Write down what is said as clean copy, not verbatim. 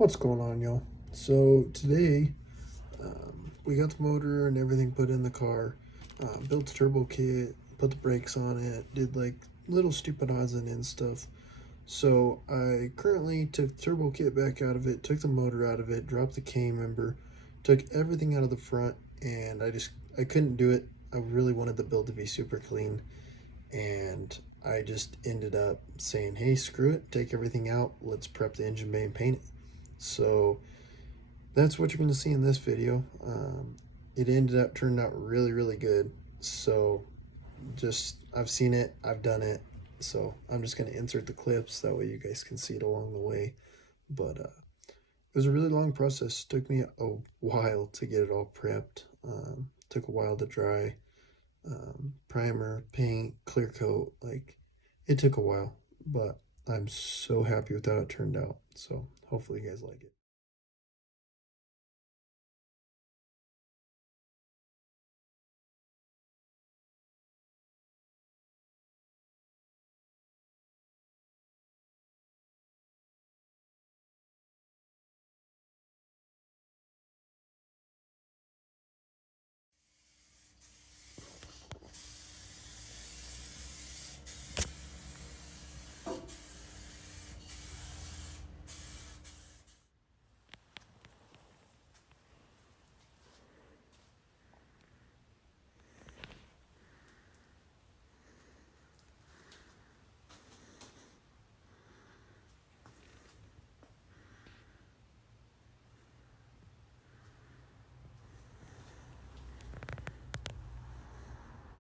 What's going on, y'all? So today we got the motor and everything put in the car, built the turbo kit, put the brakes on it, did like little stupid odds and ends stuff. So I currently took the turbo kit back out of it, took the motor out of it, dropped the K member, took everything out of the front, and I couldn't do it. I really wanted the build to be super clean, and I just ended up saying, hey, screw it, take everything out, let's prep the engine bay and paint it. So that's what you're going to see in this video. It ended up turning out really good. So just, I've seen it, I've done it. So I'm just going to insert the clips. That way you guys can see it along the way. But it was a really long process. It took me a while to get it all prepped. Took a while to dry. Primer, paint, clear coat. Like, it took a while. But I'm so happy with how it turned out. So hopefully you guys like it.